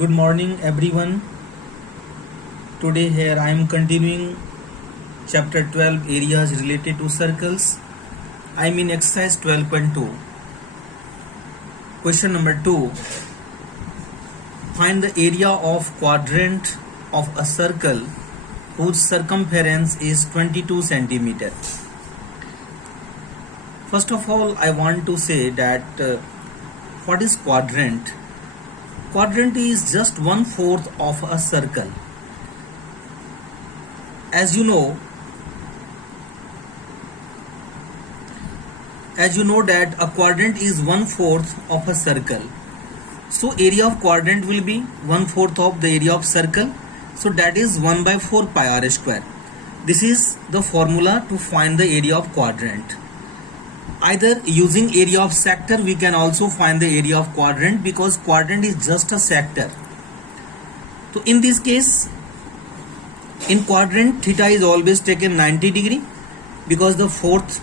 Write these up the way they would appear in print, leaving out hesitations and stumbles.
Good morning everyone. Today here I am continuing chapter 12 areas related to circles. I am in exercise 12.2. Question number 2. Find the area of quadrant of a circle whose circumference is 22 centimeter. First of all, I want to say that what is quadrant? Quadrant is just 1/4 of a circle. As you know that a quadrant is 1/4 of a circle. So area of quadrant will be 1/4 of the area of circle. So that is 1/4 pi r square. This is the formula to find the area of quadrant. Either using area of sector we can also find the area of quadrant, because quadrant is just a sector. So in this case, in quadrant theta is always taken 90 degree, because the fourth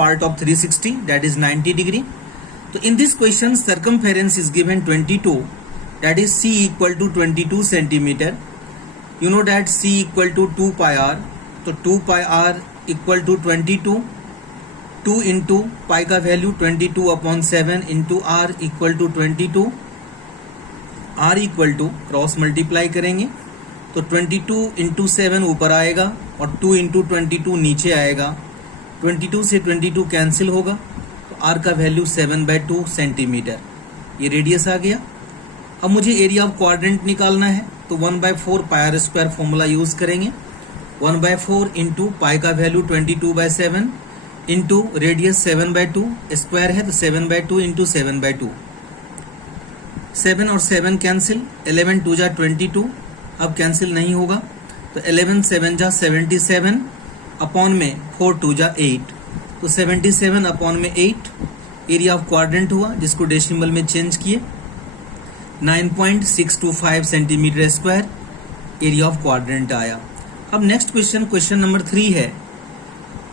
part of 360, that is 90 degree. So in this question circumference is given 22, that is C equal to 22 centimeter. You know that C equal to 2 pi r. So 2 pi r equal to 22. 2 into pi का value 22/7 into r equal to 22. r equal to cross multiply करेंगे तो 22 into 7 ऊपर आएगा और 2 into 22 नीचे आएगा. 22 से 22 cancel होगा तो r का वैल्यू 7/2 सेंटीमीटर. ये रेडियस आ गया. अब मुझे एरिया ऑफ क्वाड्रेंट निकालना है तो 1/4 पाई आर स्क्वायर फॉर्मूला यूज करेंगे. 1/4 इंटू पाई का वैल्यू 22/7 इंटू रेडियस 7/2, स्क्वायर है तो 7/2 इंटू 7/2. 7 और 7 कैंसिल, 11 2 जा 22. अब कैंसिल नहीं होगा तो 11 7 जा 77 अपॉन में 4 2 जा 8. तो 77 अपॉन में 8 एरिया ऑफ क्वाड्रेंट हुआ, जिसको डेसिमल में चेंज किए. 9.625 centimetre square area of quadrant आया. अब नेक्स्ट क्वेश्चन नंबर 3 है.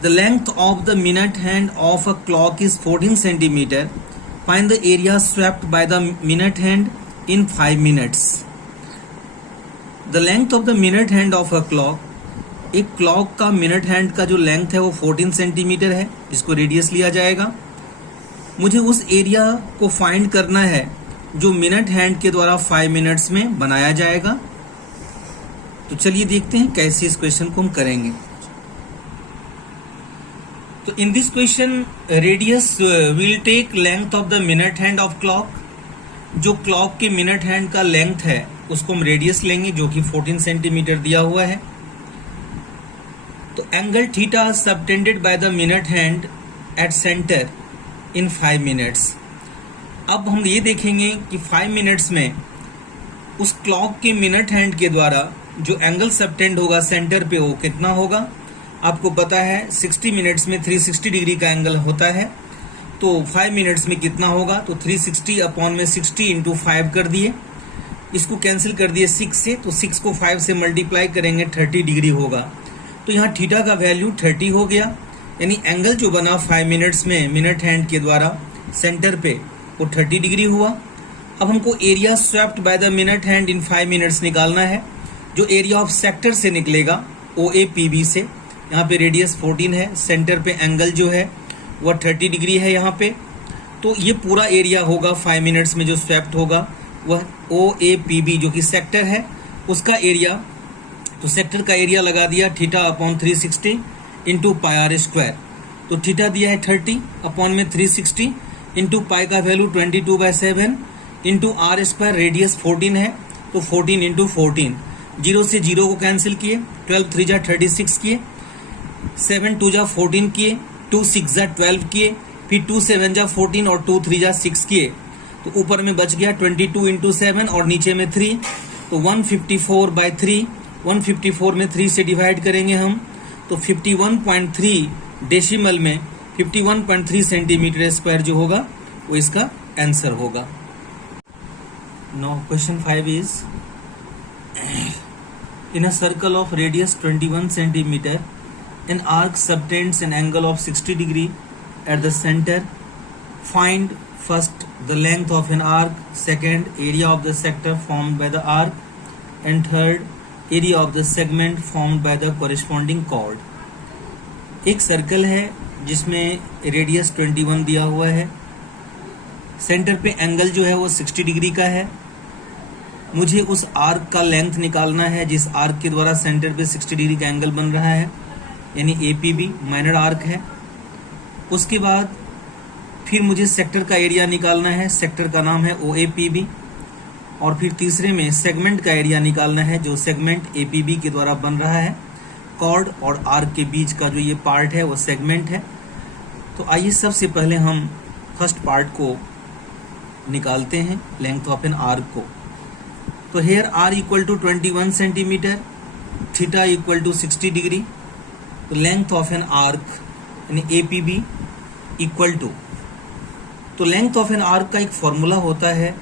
The length of the minute hand of a clock is 14 centimeter. Find the area swept by the minute hand in 5 minutes. The length of the minute hand of a clock. एक clock का minute hand का जो length है वो 14 centimetre है, जिसको radius लिया जाएगा. मुझे उस एरिया को फाइंड करना है जो मिनट हैंड के द्वारा 5 मिनट्स में बनाया जाएगा. तो चलिए देखते हैं कैसे इस क्वेश्चन को हम करेंगे. तो in this question radius will take length of the minute hand of clock. जो क्लॉक के मिनट हैंड का लेंथ है उसको हम रेडियस लेंगे, जो कि 14 सेंटीमीटर दिया हुआ है. तो angle theta subtended by the minute hand at centre in 5 minutes. अब हम ये देखेंगे कि 5 मिनट्स में उस क्लॉक के मिनट हैंड के द्वारा जो एंगल सबटेंड होगा सेंटर पे वो कितना होगा. आपको पता है 60 मिनट्स में 360 डिग्री का एंगल होता है, तो 5 मिनट्स में कितना होगा. तो 360 अपॉन में 60 इंटू 5 कर दिए. इसको कैंसिल कर दिए 6 से, तो 6 को 5 से मल्टीप्लाई करेंगे 30 डिग्री होगा. तो यहाँ थीटा का वैल्यू 30 हो गया. यानी एंगल जो बना 5 मिनट्स में मिनट हैंड के द्वारा सेंटर पे वो 30 डिग्री हुआ. अब हमको area swept by the minute hand in 5 minutes निकालना है, जो एरिया ऑफ सेक्टर से निकलेगा OAPB से. यहाँ पे रेडियस 14 है, सेंटर पे एंगल जो है वह 30 डिग्री है यहाँ पे. तो ये पूरा एरिया होगा 5 मिनट्स में जो स्वेप्ट होगा वह OAPB जो कि सेक्टर है उसका एरिया. तो सेक्टर का एरिया लगा दिया theta upon 360 into pi are square. तो थीटा दिया है 30 अपॉन में 360 इंटू पाई का value 22/7 into R square. Radius 14 है तो 14 इंटू 14. 0 से 0 को कैंसिल किए, 12 3 जा 36 किए, 7 2 जा 14 किए, 2 6 जा 12 किए, फिर 2 7 जा 14 और 2 3 जा 6 किए. तो ऊपर में बच गया 22 इंटू 7 और नीचे में 3. तो 154/3, 154 में 3 से डिवाइड करेंगे हम तो 51.3 डेसिमल में 51.3 सेंटीमीटर स्क्वायर जो होगा वो इसका आंसर होगा. Now question 5 is in a circle of radius 21 centimeter an arc subtends an angle of 60 degree at the center. Find first the length of an arc, second area of the sector formed by the arc, and third area of the segment formed by the corresponding chord. एक circle है जिसमें radius 21 दिया हुआ है, centre पे angle जो है वो 60 डिग्री का है। मुझे उस आर्क का लेंथ निकालना है जिस आर्क के द्वारा सेंटर पे 60 डिग्री का एंगल बन रहा है, यानी APB माइनर आर्क है। उसके बाद फिर मुझे सेक्टर का एरिया निकालना है, सेक्टर का नाम है OAPB। और फिर तीसरे में सेगमेंट का एरिया निकालना है जो सेगमेंट APB के द्वारा बन रहा है। कॉर्ड और आर्क के बीच का जो ये पार्ट है वो सेगमेंट है। तो आइए सबसे पहले हम फर्स्ट पार्ट को निकालते हैं, लेंथ ऑफ एन आर्क को। तो here R equal to 21 centimetre, theta equal to 60 degree. तो लेंथ ऑफ एन आर्क यानी APB इक्वल टू, तो लेंथ ऑफ एन आर्क का एक फॉर्मूला होता है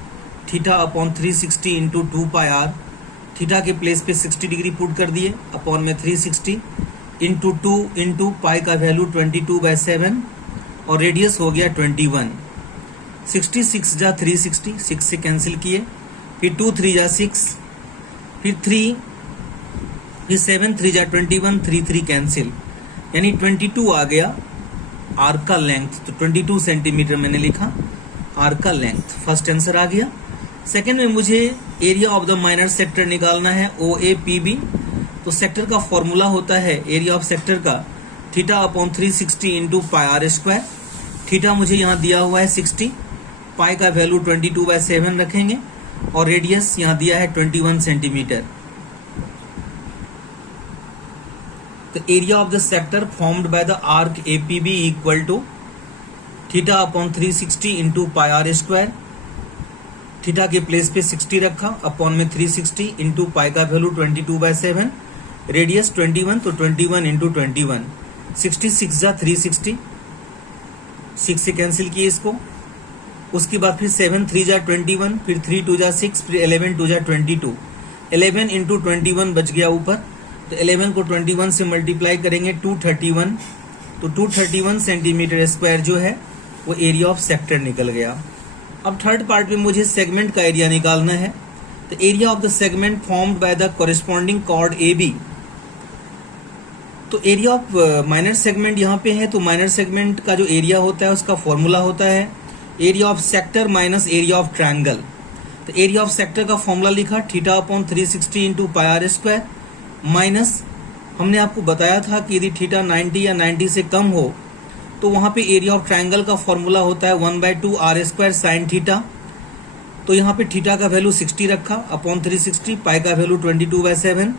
theta upon 360 into 2 pi R. Theta के प्लेस पे 60 डिग्री पुट कर दिए, अपॉन में 360 इंटू 2 इंटू पाई का वैल्यू 22/7 और रेडियस हो गया 21। 66 जा 360, 6 से कैंसिल किए, फिर 2 3 जा 6, फिर 3, फिर 7 3 जा 21, 3 3 कैंसिल, यानी 22 आ गया आर्क का लेंथ। तो 22 सेंटीमीटर मैंने लिखा आर्क का लेंथ, फर्स्ट आंसर आ गया। सेकंड में मुझे area of the minor sector निकालना है OAPB। तो सेक्टर का फॉर्मूला होता है एरिया ऑफ सेक्टर का theta upon 360 into pi are square. Theta मुझे यहाँ दिया हुआ है 60, पाई का वैल्यू 22/7 रखेंगे और रेडियस यहाँ दिया है 21 सेंटीमीटर। तो area of the sector formed by the arc APB equal to theta upon 360 into pi are square. Theta के प्लेस पे 60 रखा, अपॉन में 360 इंटू पाई का वैल्यू 22/7, रेडियस 21, तो 21 इंटू 21, 66 जा 360, 6 से कैंसिल किए इसको। उसके बाद फिर 7 3 जा 21, फिर 3 2 जा 6, फिर 11 2 जा 22, 11 इंटू 21 बच गया ऊपर। तो 11 को 21 से मल्टीप्लाई करेंगे 231, तो 231 सेंटीमीटर स्क्वायर जो है वो एरिया ऑफ सेक्टर निकल गया। अब थर्ड पार्ट में मुझे सेगमेंट का एरिया निकालना है। तो area of the segment formed by the corresponding chord AB। तो एरिया ऑफ माइनर सेगमेंट यहाँ पे है, तो माइनर सेगमेंट का जो एरिया होता है उसका फॉर्मूला होता है area of sector minus area of triangle. तो एरिया ऑफ सेक्टर का फॉर्मूला लिखा theta upon 360 into pi are square, minus हमने आपको बताया था कि यदि थीटा 90 या 90 से कम हो तो वहां पे एरिया ऑफ ट्रायंगल का फॉर्मूला होता है 1/2 आर स्क्वायर साइन थीटा। तो यहाँ पे थीटा का वैल्यू 60 रखा, अपॉन 360, पाई का value 22/7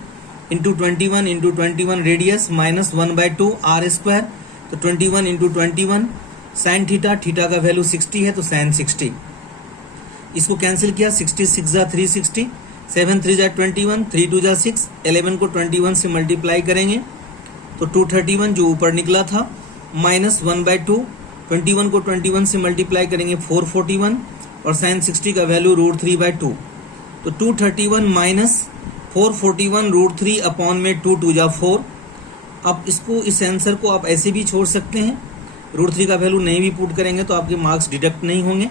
into 21 into 21 radius minus 1/2 R square. तो 21 इंटू 21 साइन थीटा, थीटा का वैल्यू 60 है तो साइन 60। इसको कैंसिल किया, 66 जा 360, 7 3 जा 21, 3 2 जा 6, 11 को 21 से मल्टीप्लाई करेंगे तो 231 जो ऊपर निकला था, माइनस 1/2, 21 को 21 से मल्टीप्लाई करेंगे 441 और साइन 60 का वैल्यू √3/2। तो 231 माइनस 441 √3 अपॉन में 2 2 जा 4। अब इसको, इस आंसर को आप ऐसे भी छोड़ सकते हैं, √3 का वैल्यू नहीं भी पुट करेंगे तो आपके मार्क्स डिडक्ट नहीं होंगे।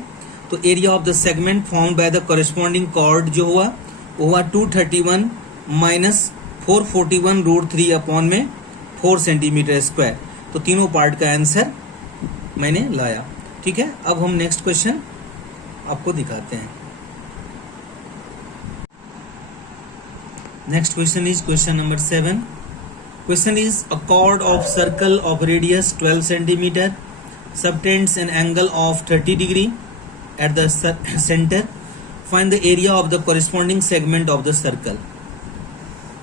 तो area of the segment formed by the corresponding chord जो हुआ वो हुआ 231 माइनस 441 √3 अपॉन में 4 सेंटीमीटर स्क्वायर। तो तीनों पार्ट का आंसर मैंने लाया। ठीक है, अब हम नेक्स्ट क्वेश्चन आपको दिखाते हैं। Next question is question number 7। Question is a chord of circle of radius 12 centimeter subtends an angle of 30 degree at the center. Find the area of the corresponding segment of the circle.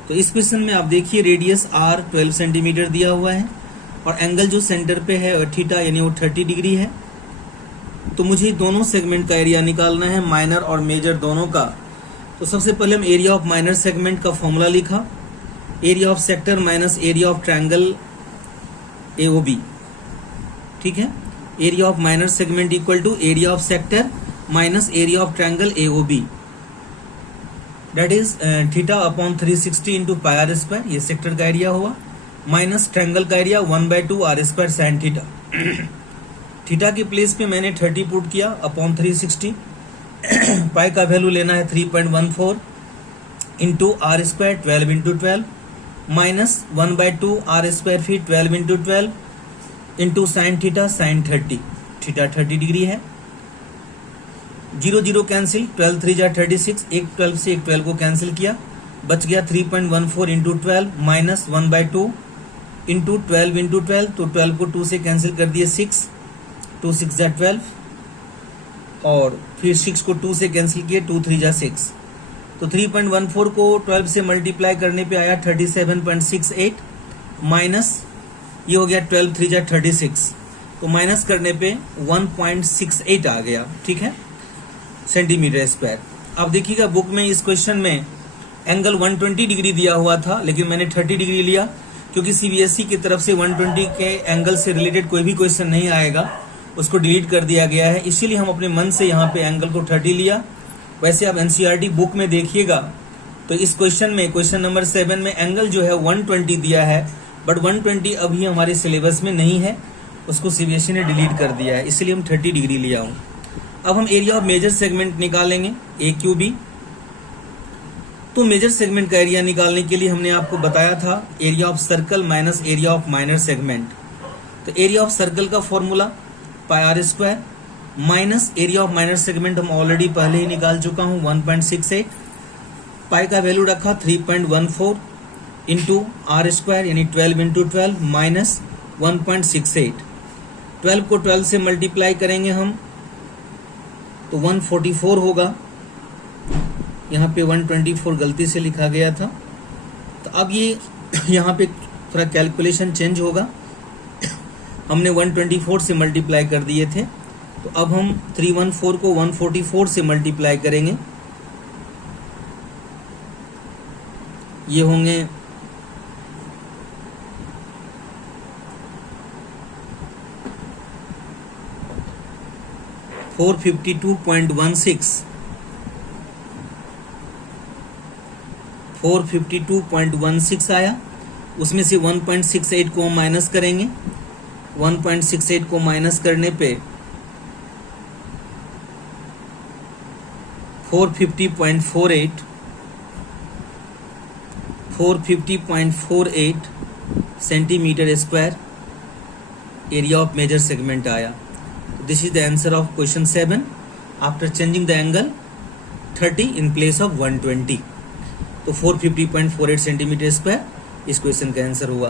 तो इस question में आप देखिए radius R 12 centimetre दिया हुआ है और angle जो सेंटर पे है थीटा यानी वो 30 डिग्री है। तो मुझे दोनों सेगमेंट का एरिया निकालना है, माइनर और मेजर दोनों का। तो सबसे पहले हम एरिया ऑफ माइनर सेगमेंट का फॉर्मूला लिखा, area of sector minus area of triangle AOB। ठीक है, area of minor segment equal to area of sector minus area of triangle AOB, that is theta upon 360 into pi are square, ये sector का area हुआ, minus triangle का area 1/2 R square sine theta. Theta के place पे मैंने 30 put किया upon 360। Pi का value लेना है 3.14 into R square 12 into 12 minus 1/2 R square फिर 12 into 12 into sine theta sine 30, theta 30 degree है। 0 0 कैंसिल, 12 3 जा 36, एक 12 से एक 12 को कैंसिल किया, बच गया 3.14 इंटू 12 माइनस 1/2 इंटू 12 इंटू 12, तो 12 को 2 से कैंसिल कर दिए 6, 2 6 जा 12 और फिर 6 को 2 से कैंसिल किए, 2 3 जा 6, तो 3.14 को 12 से मल्टीप्लाई करने पे आया 37.68 माइनस ये हो गया 12 3 जा 36, तो माइनस करने पे 1.68 आ गया, ठीक है, सेंटीमीटर स्क्वायर। अब देखिएगा बुक में इस क्वेश्चन में एंगल 120 डिग्री दिया हुआ था, लेकिन मैंने 30 डिग्री लिया क्योंकि सीबीएसई की तरफ से 120 के एंगल से रिलेटेड कोई भी क्वेश्चन नहीं आएगा, उसको डिलीट कर दिया गया है, इसीलिए हम अपने मन से यहाँ पे एंगल को 30 लिया। वैसे आप एनसीईआरटी बुक में देखिएगा तो इस क्वेश्चन में क्वेश्चन नंबर 7 में एंगल जो है 120 दिया है, बट 120 अभी हमारे सिलेबस में नहीं है, उसको सीबीएसई ने डिलीट कर दिया है, इसलिए हम 30 डिग्री लिया हूँ। अब हम एरिया ऑफ मेजर सेगमेंट निकालेंगे AQB। तो मेजर सेगमेंट का एरिया निकालने के लिए हमने आपको बताया था area of circle minus area of minor segment. तो एरिया ऑफ सर्कल का formula pi are square minus area of minor segment हम ऑलरेडी पहले ही निकाल चुका हूं 1.68। पाई का वैल्यू रखा 3.14 इंटू आर स्क्वायर यानी 12 इंटू 12 माइनस 1.68। 12 को 12 से मल्टीप्लाई करेंगे हम तो 144 होगा, यहाँ पे 124 गलती से लिखा गया था, तो अब ये यहाँ पे थोड़ा कैलकुलेशन चेंज होगा, हमने 124 से मल्टीप्लाई कर दिए थे, तो अब हम 314 को 144 से मल्टीप्लाई करेंगे, ये होंगे 452.16 452.16 आया। उसमें से 1.68 को हम माइनस करेंगे, 1.68 को माइनस करने पे 450.48 centimetre square area of major segment आया। This is the answer of question 7 after changing the angle 30 in place of 120। तो 450.48 सेंटीमीटर स्क्वायर इस क्वेश्चन का आंसर हुआ।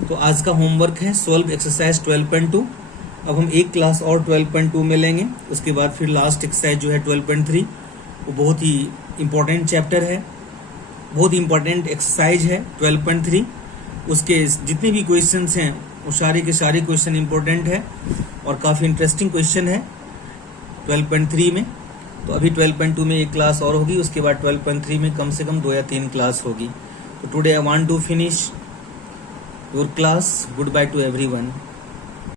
तो आज का होमवर्क है सॉल्व एक्सरसाइज 12.2। अब हम एक क्लास और 12.2 में लेंगे, उसके बाद फिर लास्ट एक्सरसाइज जो है 12.3, वो बहुत ही इम्पोर्टेंट चैप्टर है, बहुत ही इम्पोर्टेंट एक्सरसाइज है 12.3। उसके जितने भी क्वेश्चंस हैं वो सारे के सारे क्वेश्चन इम्पोर्टेंट है और काफ़ी इंटरेस्टिंग क्वेश्चन है 12.3 में। तो अभी 12.2 में एक क्लास और होगी, उसके बाद 12.3 में कम से कम 2 या 3 क्लास होगी। तो today I want to finish your class. Goodbye to everyone.